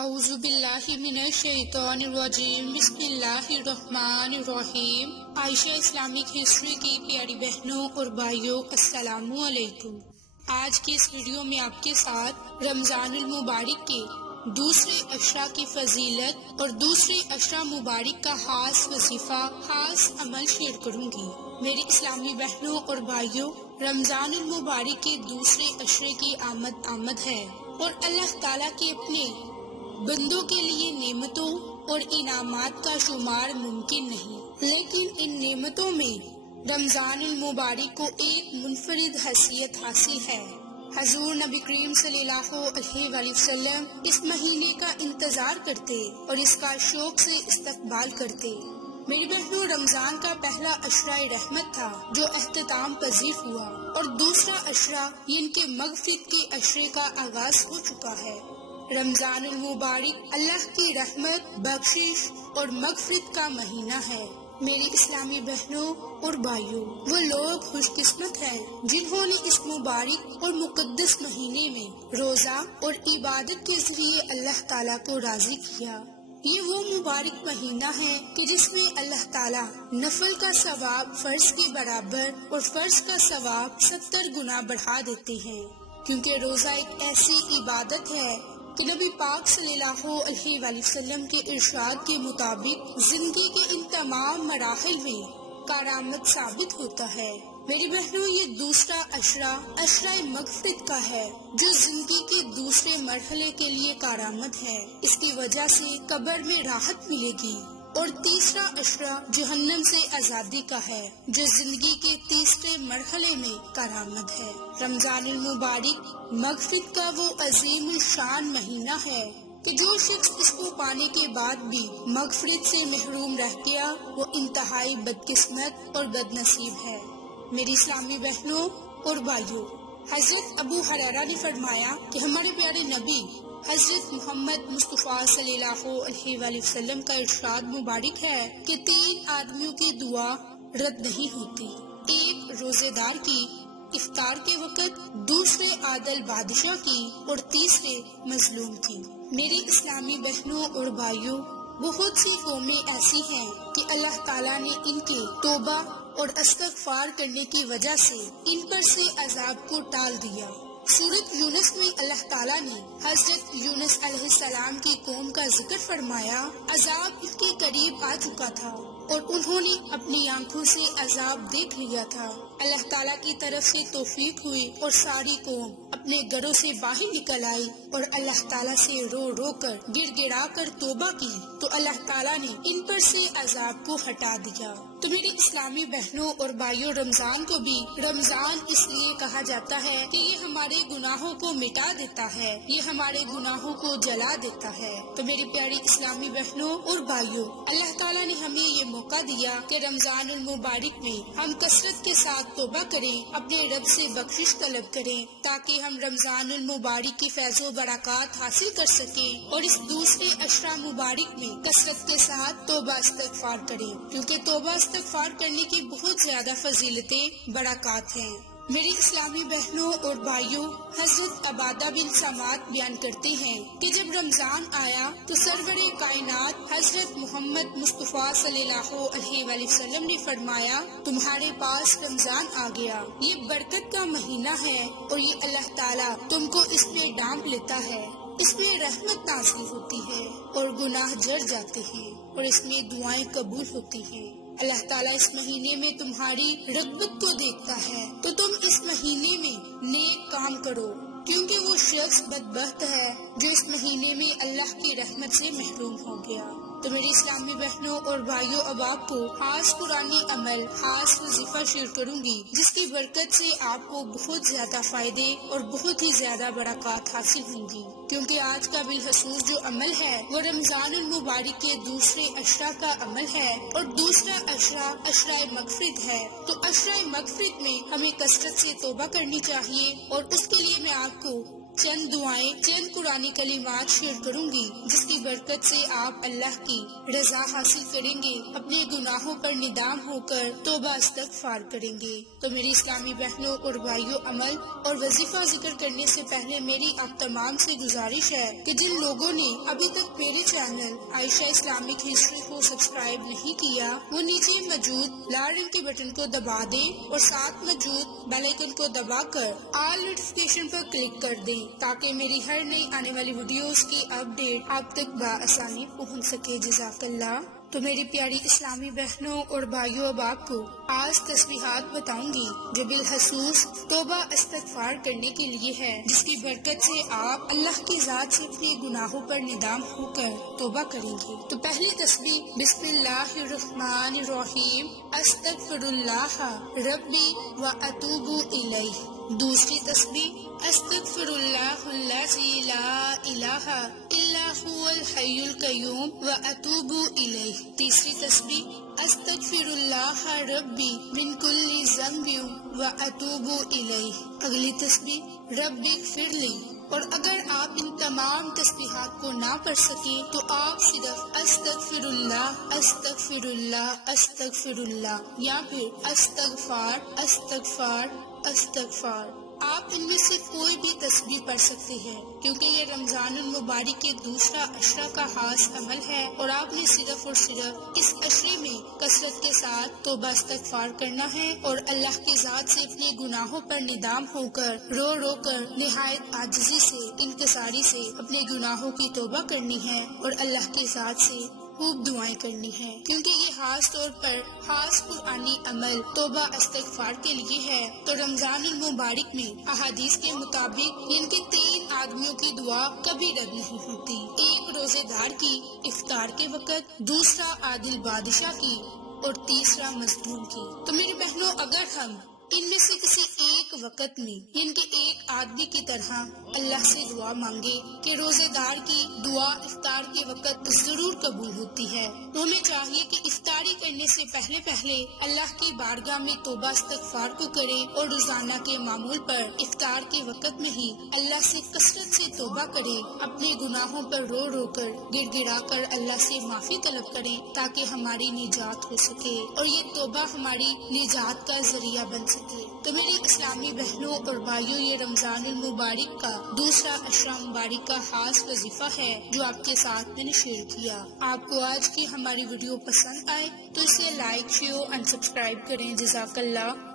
اعوذ باللہ من الشیطان الرجیم، بسم اللہ الرحمن الرحیم۔ عائشہ اسلامک ہسٹری کی پیاری بہنوں اور بھائیوں، السلام علیکم۔ آج کی اس ویڈیو میں آپ کے ساتھ رمضان المبارک کے دوسرے عشرہ کی فضیلت اور دوسرے عشرہ مبارک کا خاص وظیفہ، خاص عمل شیئر کروں گی۔ میری اسلامی بہنوں اور بھائیوں، رمضان المبارک کے دوسرے عشرے کی آمد ہے اور اللہ تعالیٰ کے اپنے بندوں کے لیے نعمتوں اور انعامات کا شمار ممکن نہیں، لیکن ان نعمتوں میں رمضان المبارک کو ایک منفرد حیثیت حاصل ہے۔ حضور نبی کریم صلی اللہ علیہ وآلہ وسلم اس مہینے کا انتظار کرتے اور اس کا شوق سے استقبال کرتے۔ میری بہنوں، رمضان کا پہلا عشرہ رحمت تھا جو اختتام پذیر ہوا، اور دوسرا عشرہ یعنی کہ مغفرت کے عشرے کا آغاز ہو چکا ہے۔ رمضان المبارک اللہ کی رحمت، بخشش اور مغفرت کا مہینہ ہے۔ میری اسلامی بہنوں اور بھائیوں، وہ لوگ خوش قسمت ہیں جنہوں نے اس مبارک اور مقدس مہینے میں روزہ اور عبادت کے ذریعے اللہ تعالیٰ کو راضی کیا۔ یہ وہ مبارک مہینہ ہے کہ جس میں اللہ تعالیٰ نفل کا ثواب فرض کے برابر اور فرض کا ثواب 70 گنا بڑھا دیتے ہیں، کیونکہ روزہ ایک ایسی عبادت ہے کہ نبی پاک صلی اللہ علیہ وآلہ وسلم کے ارشاد کے مطابق زندگی کے ان تمام مراحل میں کارآمد ثابت ہوتا ہے۔ میری بہنوں، یہ دوسرا عشرہ عشرہ مغفرت کا ہے جو زندگی کے دوسرے مرحلے کے لیے کارآمد ہے۔ اس کی وجہ سے قبر میں راحت ملے گی۔ اور تیسرا عشرہ جہنم سے آزادی کا ہے جو زندگی کے تیسرے مرحلے میں کارآمد ہے۔ رمضان المبارک مغفرت کا وہ عظیم الشان مہینہ ہے کہ جو شخص اس کو پانے کے بعد بھی مغفرت سے محروم رہ گیا، وہ انتہائی بدقسمت اور بد نصیب ہے۔ میری اسلامی بہنوں اور بھائیوں، حضرت ابو ہریرہ نے فرمایا کہ ہمارے پیارے نبی حضرت محمد مصطفیٰ صلی اللہ علیہ وآلہ وسلم کا ارشاد مبارک ہے کہ 3 آدمیوں کی دعا رد نہیں ہوتی، ایک روزے دار کی افطار کے وقت، دوسرے عادل بادشاہ کی اور تیسرے مظلوم کی۔ میری اسلامی بہنوں اور بھائیوں، بہت سی قومیں ایسی ہیں کہ اللہ تعالیٰ نے ان کے توبہ اور استغفار کرنے کی وجہ سے ان پر سے عذاب کو ٹال دیا۔ سورۃ یونس میں اللہ تعالیٰ نے حضرت یونس علیہ السلام کی قوم کا ذکر فرمایا۔ عذاب ان کے قریب آ چکا تھا اور انہوں نے اپنی آنکھوں سے عذاب دیکھ لیا تھا۔ اللہ تعالیٰ کی طرف سے توفیق ہوئی اور ساری قوم اپنے گھروں سے باہر نکل آئی اور اللہ تعالیٰ سے رو رو کر گر گڑا کر توبہ کی، تو اللہ تعالیٰ نے ان پر سے عذاب کو ہٹا دیا۔ تو میری اسلامی بہنوں اور بھائیوں، رمضان کو بھی رمضان اس لیے کہا جاتا ہے کہ یہ ہمارے گناہوں کو مٹا دیتا ہے، یہ ہمارے گناہوں کو جلا دیتا ہے۔ تو میری پیاری اسلامی بہنوں اور بھائیوں، اللہ تعالیٰ نے ہمیں یہ موقع دیا کہ رمضان المبارک میں ہم کثرت کے ساتھ توبہ کریں، اپنے رب سے بخشش طلب کریں، تاکہ ہم رمضان المبارک کی فیض و برکات حاصل کر سکیں اور اس دوسرے عشرہ مبارک میں کثرت کے ساتھ توبہ استغفار کریں، کیونکہ توبہ استغفار کرنے کی بہت زیادہ فضیلتیں، برکات ہیں۔ میری اسلامی بہنوں اور بھائیوں، حضرت عبادہ بن سمات بیان کرتے ہیں کہ جب رمضان آیا تو سرور کائنات حضرت محمد مصطفیٰ صلی اللہ علیہ وآلہ وسلم نے فرمایا، تمہارے پاس رمضان آ گیا، یہ برکت کا مہینہ ہے اور یہ اللہ تعالیٰ تم کو اس میں ڈانپ لیتا ہے، اس میں رحمت نازل ہوتی ہے اور گناہ جڑ جاتے ہیں اور اس میں دعائیں قبول ہوتی ہیں۔ اللہ تعالیٰ اس مہینے میں تمہاری رغبت کو دیکھتا ہے، تو تم اس مہینے میں نیک کام کرو، کیونکہ وہ شخص بدبخت ہے جو اس مہینے میں اللہ کی رحمت سے محروم ہو گیا۔ تو میری اسلامی بہنوں اور بھائیوں، اب آپ کو خاص قرآن عمل، خاص وظیفہ شیئر کروں گی جس کی برکت سے آپ کو بہت زیادہ فائدے اور بہت ہی زیادہ برکات حاصل ہوں گی، کیونکہ آج کا بالخصوص جو عمل ہے وہ رمضان المبارک کے دوسرے عشرہ کا عمل ہے، اور دوسرا عشرہ عشرہ مغفرت ہے۔ تو عشرہ مغفرت میں ہمیں کثرت سے توبہ کرنی چاہیے، اور اس کے لیے میں آپ کو چند دعائیں، چند قرآنی کلمات شیئر کروں گی جس کی برکت سے آپ اللہ کی رضا حاصل کریں گے، اپنے گناہوں پر ندام ہو کر توبہ استغفار کریں گے۔ تو میری اسلامی بہنوں اور بھائیوں، عمل اور وظیفہ ذکر کرنے سے پہلے میری آپ تمام سے گزارش ہے کہ جن لوگوں نے ابھی تک میرے چینل عائشہ اسلامک ہسٹری کو سبسکرائب نہیں کیا، وہ نیچے موجود لال رنگ کے بٹن کو دبا دیں اور ساتھ موجود بیل آئیکن کو دبا کر آل نوٹیفیکیشن پر کلک کر دیں تاکہ میری ہر نئی آنے والی ویڈیوز کی اپڈیٹ آپ تک بآسانی پہنچ سکے۔ جزاک اللہ۔ تو میری پیاری اسلامی بہنوں اور بھائیوں، اب آپ کو آج تسبیحات بتاؤں گی جو بالخصوص توبہ استغفار کرنے کے لیے ہے، جس کی برکت سے آپ اللہ کی ذات سے اپنے گناہوں پر ندام ہو کر توبہ کریں گے۔ تو پہلی تسبیح بسم اللہ الرحمن الرحیم، استغفر اللہ ربی و اتوب الیہ۔ دوسری تسبیح استغفر اللہ الذی لا الہ الا هو الحی القیوم و اتوب الیہ۔ تیسری تسبیح استغفر اللہ ربی من کل ذنب و اتوب الیہ۔ اگلی تسبیح ربی اغفر لی۔ اور اگر آپ ان تمام تسبیحات کو نہ پڑھ سکیں تو آپ صرف استغفر اللہ، استغفر اللہ، استغفر اللہ یا پھر استغفار، استغفار، استغفار، آپ ان میں سے کوئی بھی تسبیح پڑھ سکتے ہیں کیونکہ یہ رمضان المبارک کے دوسرا عشرہ کا خاص عمل ہے اور آپ نے صرف اور صرف اس عشرے میں کثرت کے ساتھ توبہ استغفار کرنا ہے اور اللہ کی ذات سے اپنے گناہوں پر ندام ہو کر رو رو کر نہایت عاجزی سے، انکساری سے اپنے گناہوں کی توبہ کرنی ہے اور اللہ کی ذات سے خوب دعائیں کرنی ہے، کیونکہ یہ خاص طور پر خاص قرآنی عمل توبہ استغفار کے لیے ہے۔ تو رمضان المبارک میں احادیث کے مطابق ان کے 3 آدمیوں کی دعا کبھی رد نہیں ہوتی، ایک روزے دار کی افطار کے وقت، دوسرا عادل بادشاہ کی اور تیسرا مظلوم کی۔ تو میری بہنوں، اگر ہم ان میں سے کسی ایک وقت میں ان کے ایک آدمی کی طرح اللہ سے دعا مانگے کہ روزے دار کی دعا افطار کے وقت ضرور قبول ہوتی ہے، تو ہمیں چاہیے کہ افطاری کرنے سے پہلے اللہ کی بارگاہ میں توبہ استغفار کو کرے اور روزانہ کے معمول پر افطار کے وقت میں ہی اللہ سے کثرت سے توبہ کرے، اپنے گناہوں پر رو رو کر گڑ گڑا کر اللہ سے معافی طلب کریں تاکہ ہماری نجات ہو سکے اور یہ توبہ ہماری نجات کا ذریعہ بن سکے۔ تو میری اسلامی بہنوں اور بھائیوں، یہ رمضان المبارک کا دوسرا عشرہ مبارک کا خاص وظیفہ ہے جو آپ کے ساتھ میں نے شیئر کیا۔ آپ کو آج کی ہماری ویڈیو پسند آئے تو اسے لائک، شیئر اور سبسکرائب کریں۔ جزاک اللہ۔